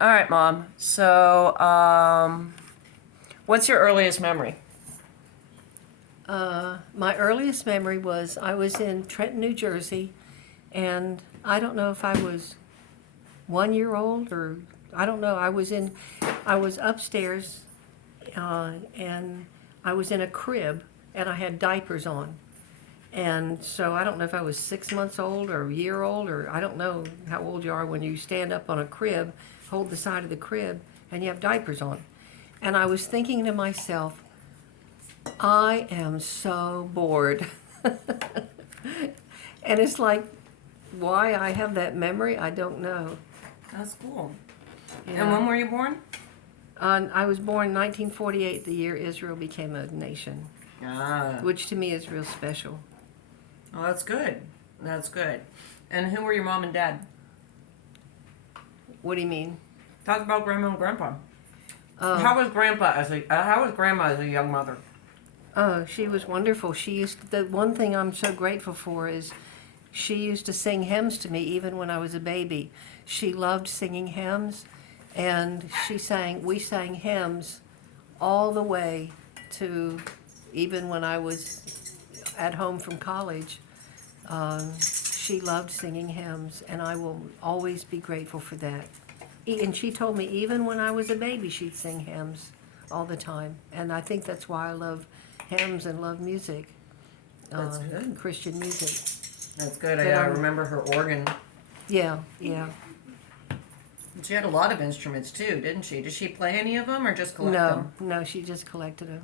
All right, Mom. So, what's your earliest memory? My earliest memory was I was in Trenton, New Jersey, and I don't know if I was 1 year old or I don't know. I was upstairs, and I was in a crib, and I had diapers on. And so I don't know if I was 6 months old or a year old, or I don't know how old you are when you stand up on a crib, hold the side of the crib, and you have diapers on. And I was thinking to myself, I am so bored. And it's like, why I have that memory, I don't know. That's cool. Yeah. And when were you born? I was born 1948, the year Israel became a nation, Ah, which to me is real special. well, that's good. That's good. And who were your mom and dad? What do you mean? Talk about grandma and grandpa. Oh, How was grandma as a young mother? oh, she was wonderful. The one thing I'm so grateful for is she used to sing hymns to me even when I was a baby. She loved singing hymns, and we sang hymns all the way to even when I was at home from college. She loved singing hymns, and I will always be grateful for that. And she told me even when I was a baby, she'd sing hymns all the time. And I think that's why I love hymns and love music, That's good. Christian music. That's good. But I remember her organ. Yeah, yeah. She had a lot of instruments too, didn't she? Did she play any of them or just collect them? No, she just collected them.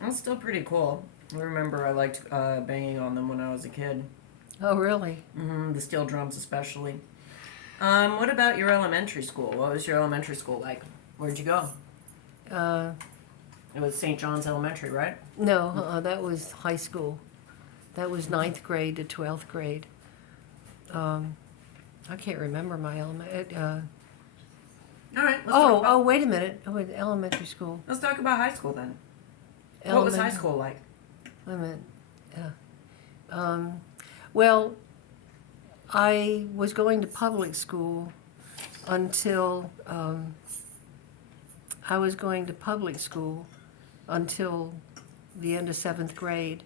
That's still pretty cool. I remember I liked banging on them when I was a kid. Oh, really? The steel drums especially. What about your elementary school? What was your elementary school like? Where'd you go? Uh, It was St. John's Elementary, right? no, that was high school. That was ninth grade to 12th grade. I can't remember my All right. Let's wait a minute. Oh, wait, elementary school. let's talk about high school then. What was high school like? Wait a minute. Yeah. Well, I was going to public school until I was going to public school until the end of seventh grade,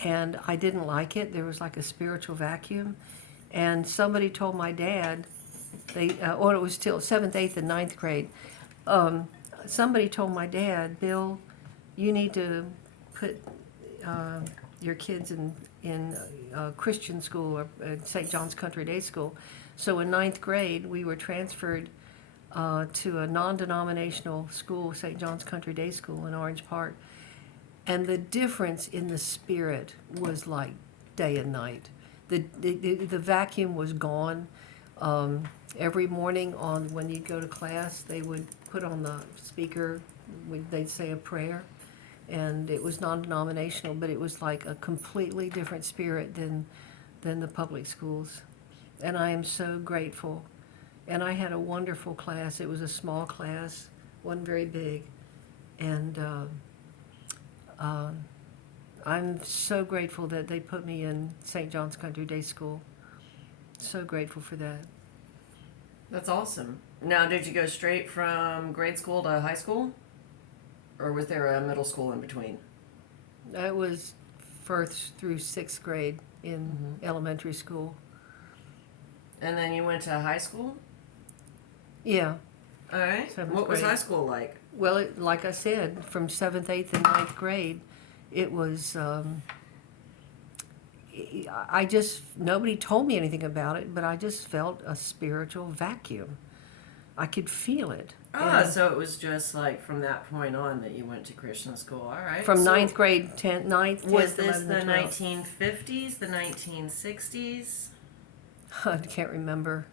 and I didn't like it. There was like a spiritual vacuum, and somebody told my dad, it was till seventh, eighth, and ninth grade. Somebody told my dad, Bill, you need to put your kids in Christian school or St. John's Country Day School. So in ninth grade, we were transferred to a non-denominational school, St. John's Country Day School in Orange Park. And the difference in the spirit was like day and night. The vacuum was gone. Every morning when you'd go to class, they would put on the speaker, they'd say a prayer. And it was non-denominational, but it was like a completely different spirit than the public schools. And I am so grateful. And I had a wonderful class. It was a small class, wasn't very big. And I'm so grateful that they put me in St. John's Country Day School. So grateful for that. That's awesome. Now, did you go straight from grade school to high school? Or was there a middle school in between? That was first through sixth grade in elementary school. And then you went to high school? Yeah. All right. Seventh What was grade. high school like? Well, like I said, from seventh, eighth, and ninth grade, it was. Nobody told me anything about it, but I just felt a spiritual vacuum. I could feel it. Ah, And so it was just like from that point on that you went to Christian school. All right. from So ninth grade, 10th, was 10th, this 11th, the and 12th. 1950s, the 1960s? I can't remember.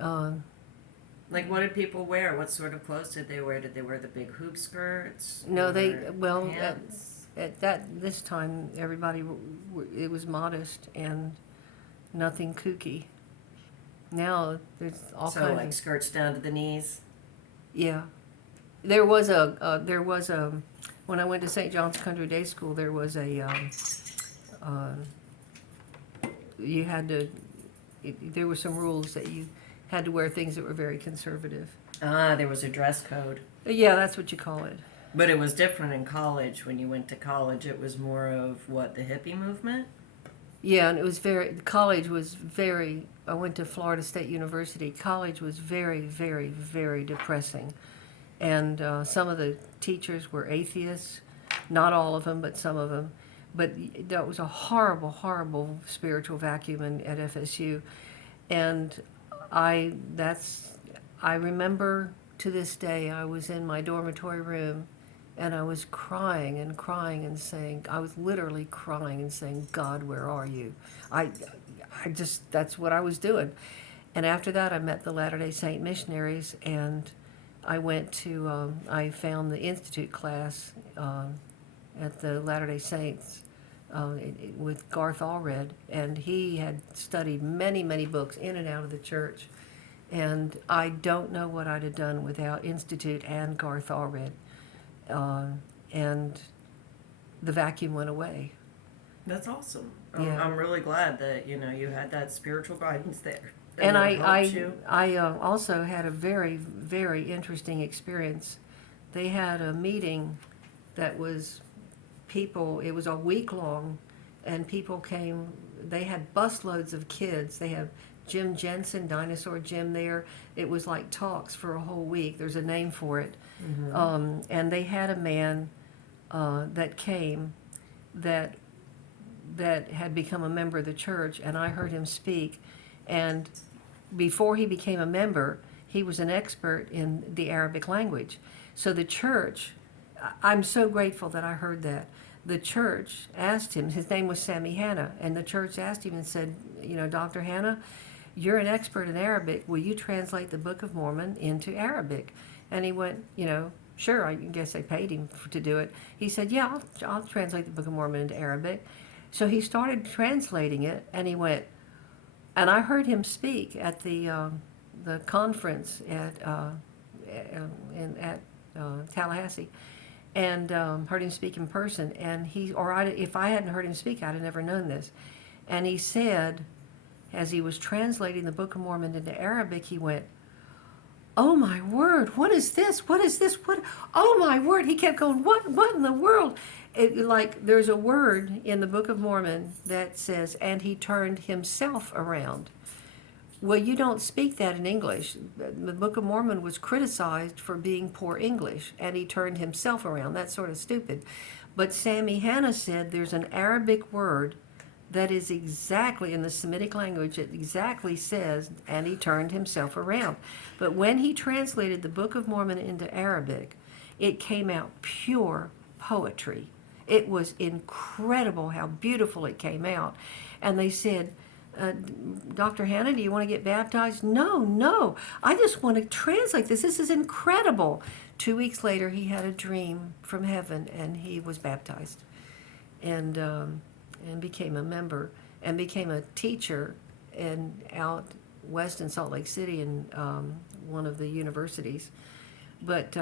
Like, what did people wear? What sort of clothes did they wear? Did they wear the big hoop skirts? No, Or pants? at this time, everybody, it was modest and nothing kooky. Now, there's all So kinds like of, skirts down to the knees. yeah. When I went to St. John's Country Day School, there was you had to, there were some rules that had to wear things that were very conservative. Ah, there was a dress code. Yeah, that's what you call it. But it was different in college. When you went to college, it was more of what, the hippie movement? Yeah, and it was college was very, I went to Florida State University. College was very, very, very depressing. And some of the teachers were atheists. Not all of them, but some of them. But that was a horrible, horrible spiritual vacuum at FSU. And I remember to this day, I was in my dormitory room and I was crying and crying and saying, I was literally crying and saying, God, where are you? I just, that's what I was doing. And after that, I met the Latter-day Saint missionaries, and I went to, I found the Institute class at the Latter-day Saints with Garth Allred, and he had studied many, many books in and out of the church. And I don't know what I'd have done without Institute and Garth Allred. And the vacuum went away. That's awesome. Yeah. I'm really glad that you had that spiritual guidance there. And that helped you. I also had a very, very interesting experience. They had a meeting that was people, it was a week long, and people came, they had busloads of kids. They have Jim Jensen, Dinosaur Jim there. It was like talks for a whole week. There's a name for it. Mm-hmm. And they had a man that came that had become a member of the church, and I heard him speak. And before he became a member, he was an expert in the Arabic language. So the church, I'm so grateful that I heard that. The church asked him, his name was Sammy Hanna, and the church asked him and said, Dr. Hanna, you're an expert in Arabic. Will you translate the Book of Mormon into Arabic? And he went, sure, I guess they paid him to do it. He said, yeah, I'll translate the Book of Mormon into Arabic. So he started translating it, and he went, and I heard him speak at the conference at Tallahassee, and heard him speak in person. And if I hadn't heard him speak, I'd have never known this. And he said, as he was translating the Book of Mormon into Arabic, he went, "Oh my word! What is this? What is this? What? Oh my word!" He kept going, "What? What in the world?" There's a word in the Book of Mormon that says, "And he turned himself around." Well, you don't speak that in English. The Book of Mormon was criticized for being poor English, and he turned himself around. That's sort of stupid. But Sammy Hanna said there's an Arabic word that is exactly in the Semitic language. It exactly says, "And he turned himself around." But when he translated the Book of Mormon into Arabic, it came out pure poetry. It was incredible how beautiful it came out. And they said, Dr. Hanna, do you want to get baptized? No, I just want to translate this. This is incredible. 2 weeks later, he had a dream from heaven, and he was baptized, and became a member, and became a teacher out west in Salt Lake City in one of the universities. But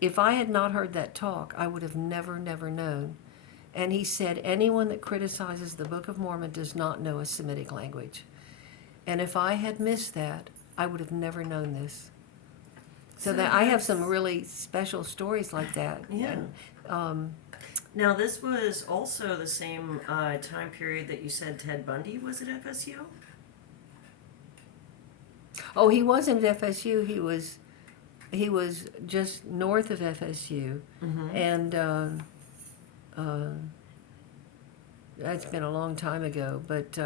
if I had not heard that talk, I would have never known. And he said, anyone that criticizes the Book of Mormon does not know a Semitic language. And if I had missed that, I would have never known this. So that I have some really special stories like that. Yeah. And, now, this was also the same time period that you said Ted Bundy was at FSU? oh, he wasn't at FSU. He was just north of FSU. Mm-hmm. And that's been a long time ago, but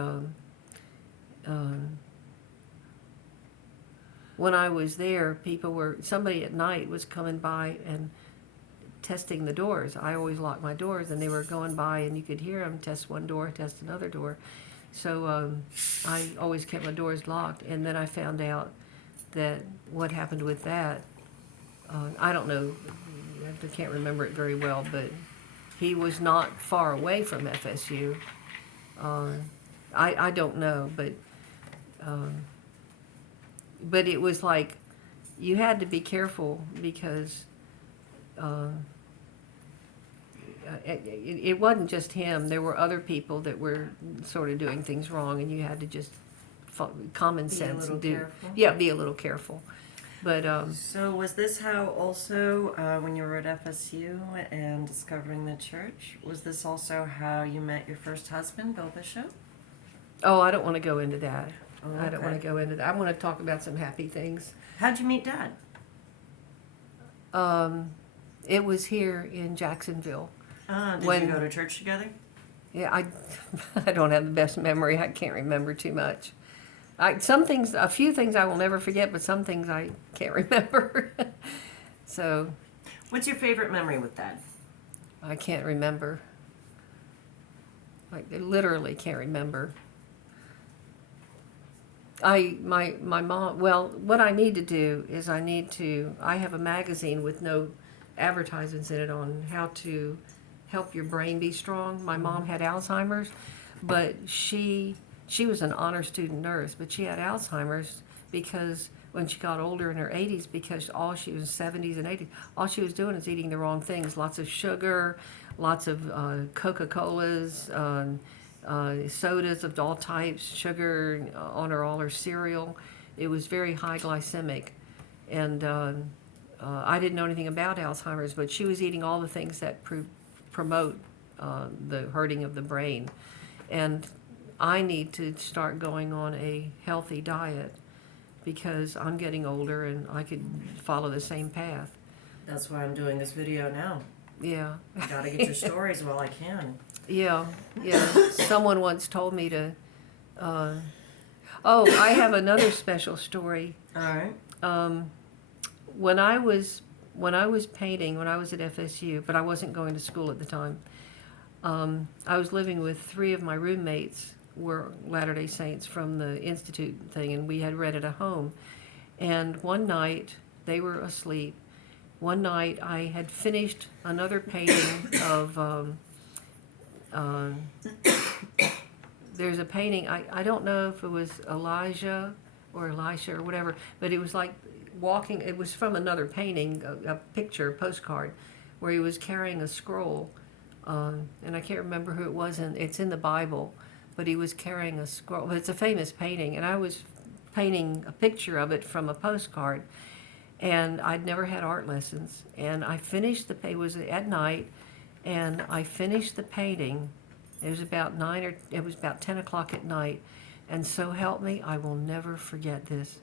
when I was there, somebody at night was coming by and testing the doors. I always lock my doors, and they were going by, and you could hear them test one door, test another door. So I always kept my doors locked, and then I found out that what happened with that, I don't know, I can't remember it very well, but he was not far away from FSU. I don't know, but it was like you had to be careful because it wasn't just him. There were other people that were sort of doing things wrong, and you had to just common Be a sense. little careful. Yeah, be a little careful. But So was this how also when you were at FSU and discovering the church, was this also how you met your first husband, Bill Bishop? oh, I don't want to go into that. Oh, I don't want to okay. go into that. I want to talk about some happy things. How'd you meet Dad? It was here in Jacksonville. Did When- you go to church together? Yeah, I don't have the best memory. I can't remember too much. A few things I will never forget, but some things I can't remember. So What's your favorite memory with Dad? I can't remember. Like, I literally can't remember. My mom, well, what I need to do is I have a magazine with no advertisements in it on how to help your brain be strong. My mom had Alzheimer's, but she was an honor student nurse, but she had Alzheimer's because when she got older in her 80s, because all she was 70s and 80s, all she was doing is eating the wrong things, lots of sugar, lots of Coca-Colas, sodas of all types, sugar on all her cereal. It was very high glycemic, and I didn't know anything about Alzheimer's, but she was eating all the things that promote the hurting of the brain, and I need to start going on a healthy diet because I'm getting older and I could follow the same path. That's why I'm doing this video now. Yeah. I gotta get your stories while I can. Yeah, yeah. Someone once told me to. Oh, I have another special story. All right. When I was painting, when I was at FSU, but I wasn't going to school at the time. I was living with 3 of my roommates were Latter-day Saints from the Institute thing, and we had rented a home. And one night, they were asleep. One night, I had finished another painting of, there's a painting, I don't know if it was Elijah or Elisha or whatever, but it was like walking, it was from another painting, a picture, a postcard, where he was carrying a scroll. And I can't remember who it was, and it's in the Bible, but he was carrying a scroll. But it's a famous painting, and I was painting a picture of it from a postcard, and I'd never had art lessons. And I finished it was at night, and I finished the painting. It was about 10 o'clock at night, and so help me, I will never forget this.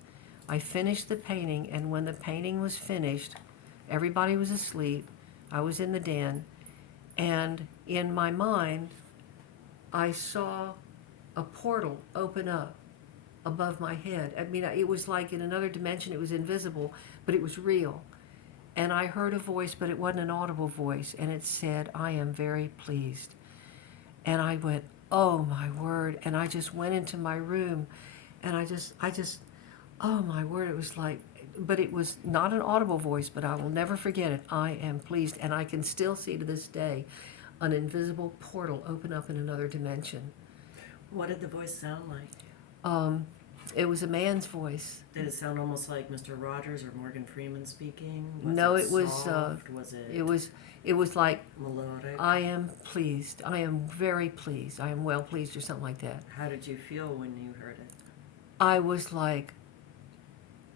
I finished the painting, and when the painting was finished, everybody was asleep. I was in the den. And in my mind, I saw a portal open up above my head. I mean, it was like in another dimension. It was invisible, but it was real. And I heard a voice, but it wasn't an audible voice. And it said, "I am very pleased." And I went, "Oh my word." And I just went into my room, and I just, oh my word. It was like, but it was not an audible voice, but I will never forget it. "I am pleased." And I can still see to this day an invisible portal open up in another dimension. What did the voice sound like? It was a man's voice. Did it sound almost like Mr. Rogers or Morgan Freeman speaking? No, it was, soft? Was it It was like, melodic? "I am pleased. I am very pleased. I am well pleased," or something like that. How did you feel when you heard it? I was like,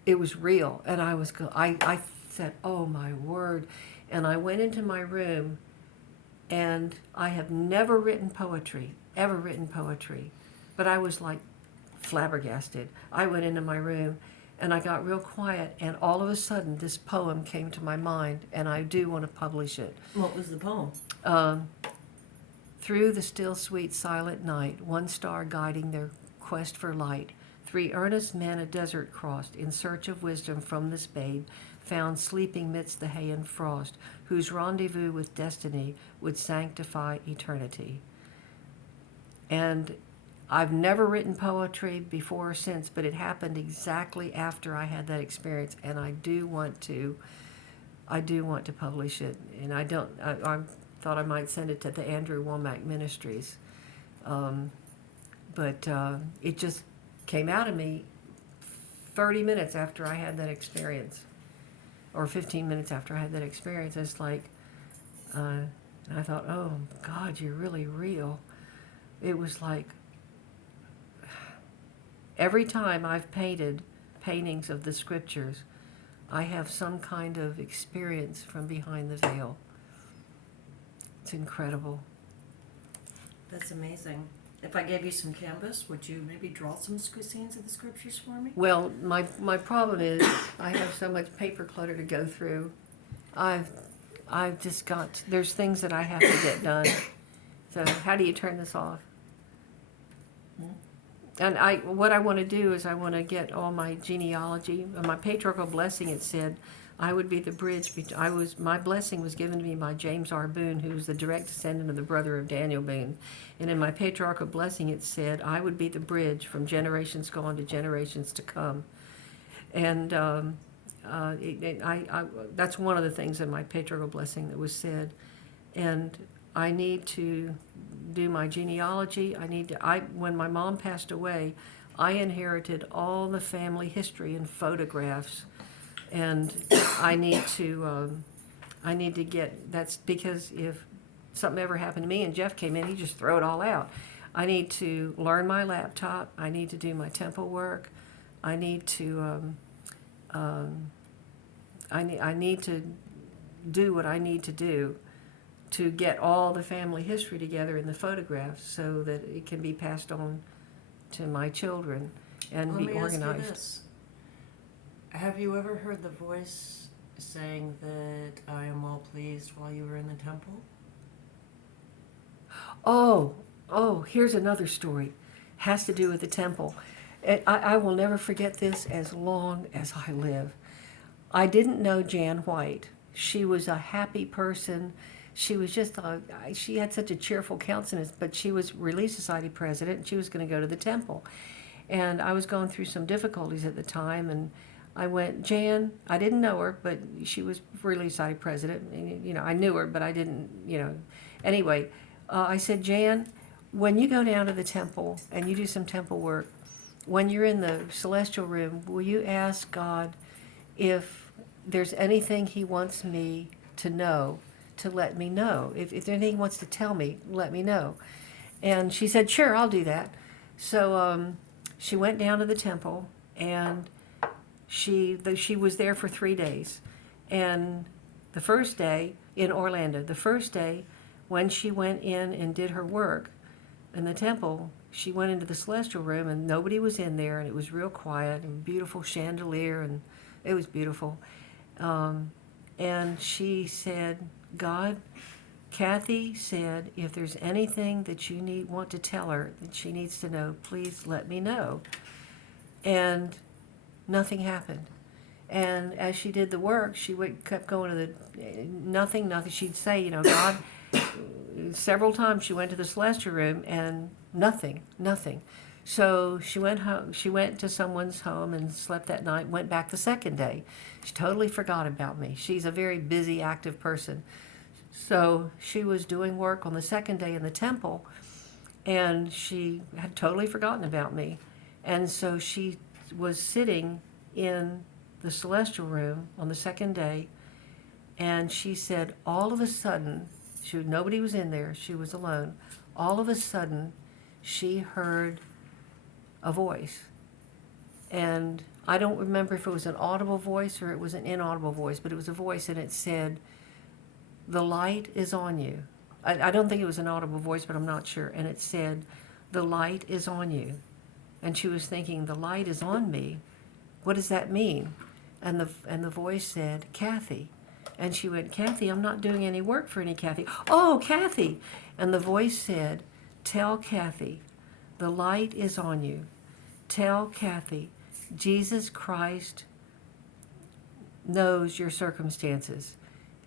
it was real. And I said, "Oh my word." And I went into my room, and I have never written poetry, ever written poetry. But I was like flabbergasted. I went into my room, and I got real quiet, and all of a sudden this poem came to my mind, and I do want to publish it. What was the poem? Through the still, sweet, silent night, one star guiding their quest for light, 3 earnest men a desert crossed, in search of wisdom from this babe, found sleeping midst the hay and frost, whose rendezvous with destiny would sanctify eternity. And I've never written poetry before or since, but it happened exactly after I had that experience, and I do want to publish it. And I thought I might send it to the Andrew Womack Ministries, but it just came out of me 30 minutes after I had that experience, or 15 minutes after I had that experience. It's like, I thought, "Oh God, you're really real." It was like, Every time I've painted paintings of the scriptures, I have some kind of experience from behind the veil. It's incredible. That's amazing. If I gave you some canvas, would you maybe draw some scenes of the scriptures for me? Well, my problem is I have so much paper clutter to go through. I've I've just got, there's things that I have to get done. So how do you turn this off? And what I want to do is I want to get all my genealogy, my patriarchal blessing. It said I would be the bridge. My blessing was given to me by James R. Boone, who was the direct descendant of the brother of Daniel Boone. And in my patriarchal blessing, it said I would be the bridge from generations gone to generations to come. And that's one of the things in my patriarchal blessing that was said. And I need to do my genealogy. When my mom passed away, I inherited all the family history and photographs, and I need to get, that's because if something ever happened to me and Jeff came in, he'd just throw it all out. I need to learn my laptop. I need to do my temple work. I need to I need to do what I need to do to get all the family history together in the photographs so that it can be passed on to my children and be organized. Let me ask you this. Have you ever heard the voice saying that I am well pleased while you were in the temple? Oh, here's another story. Has to do with the temple. I will never forget this as long as I live. I didn't know Jan White. She was a happy person. She was just, she had such a cheerful countenance, but she was Relief Society president, and she was going to go to the temple. And I was going through some difficulties at the time, and I went, Jan, I didn't know her, but she was Relief Society president. And, I knew her, but I didn't, Anyway, I said, Jan, when you go down to the temple and you do some temple work, when you're in the celestial room, will you ask God if there's anything he wants me to know, to let me know? If there's anything he wants to tell me, let me know. And she said, sure, I'll do that. So she went down to the temple, and she was there for 3 days. And the first day in Orlando, when she went in and did her work in the temple, she went into the celestial room, and nobody was in there, and it was real quiet and beautiful chandelier, and it was beautiful. And she said, God, Kathy said, if there's anything that you want to tell her that she needs to know, please let me know. And nothing happened. And as she did the work, she kept going to the nothing. She'd say, God, several times she went to the celestial room and nothing. So she went home. She went to someone's home and slept that night. Went back the second day. She totally forgot about me. She's a very busy, active person. So she was doing work on the second day in the temple, and she had totally forgotten about me. And so she was sitting in the celestial room on the second day, and she said, all of a sudden, nobody was in there. She was alone. All of a sudden, she heard a voice. And I don't remember if it was an audible voice or it was an inaudible voice, but it was a voice, and it said, the light is on you. I don't think it was an audible voice, but I'm not sure. And it said, the light is on you. And she was thinking, the light is on me? What does that mean? And the voice said, Kathy. And she went, Kathy, I'm not doing any work for any Kathy. Oh, Kathy. And the voice said, tell Kathy, the light is on you. Tell Kathy, Jesus Christ knows your circumstances.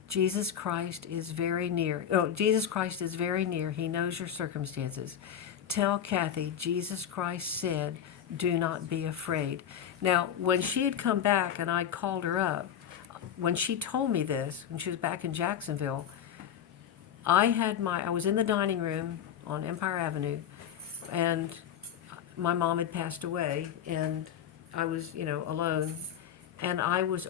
Jesus Christ is very near. Oh, Jesus Christ is very near. He knows your circumstances. Tell Kathy, Jesus Christ said, do not be afraid. Now, when she had come back and I called her up, when she told me this, when she was back in Jacksonville, I was in the dining room on Empire Avenue, and my mom had passed away, and I was, alone. And I was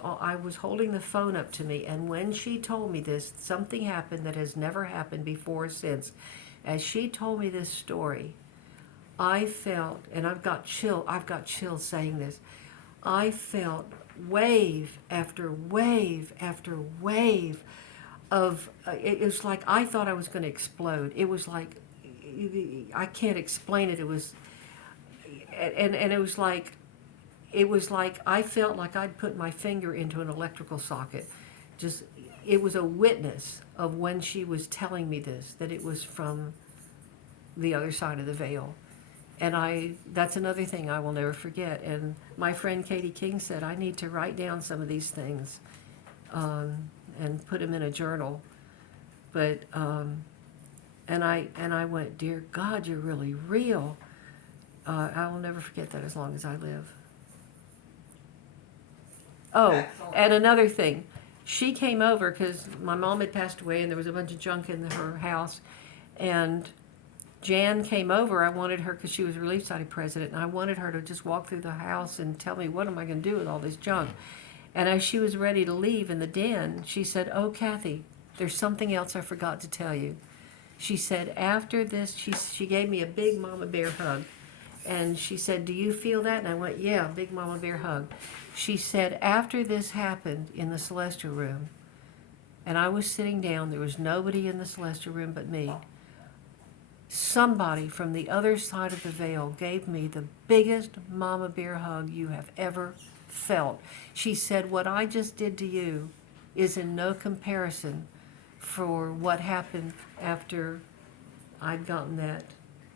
holding the phone up to me, and when she told me this, something happened that has never happened before or since. As she told me this story, I felt, and I've got chills saying this. I felt wave after wave after wave of, it was like I thought I was going to explode. It was like, I can't explain it. It was, and it was like I felt like I'd put my finger into an electrical socket. Just, it was a witness of when she was telling me this, that it was from the other side of the veil. And that's another thing I will never forget. And my friend Katie King said, I need to write down some of these things, and put them in a journal. But, and I went, dear God, you're really real. I will never forget that as long as I live. Oh, Excellent. and another thing. She came over because my mom had passed away and there was a bunch of junk in her house. And Jan came over. I wanted her, because she was Relief Society president, and I wanted her to just walk through the house and tell me, what am I going to do with all this junk? And as she was ready to leave in the den, she said, oh, Kathy, there's something else I forgot to tell you. She said, after this, she gave me a big mama bear hug. And she said, do you feel that? And I went, yeah, big mama bear hug. She said, after this happened in the celestial room, and I was sitting down, there was nobody in the celestial room but me, somebody from the other side of the veil gave me the biggest mama bear hug you have ever felt. She said, what I just did to you is in no comparison for what happened after I'd gotten that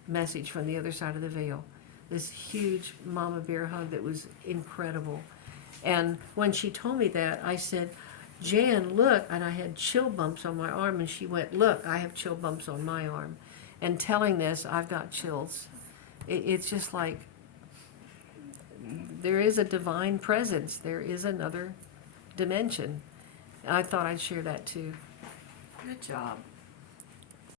message from the other side of the veil. This huge mama bear hug that was incredible. And when she told me that, I said, Jan, look, and I had chill bumps on my arm, and she went, look, I have chill bumps on my arm. And telling this, I've got chills. It's just like, there is a divine presence. There is another dimension. I thought I'd share that too. Good job.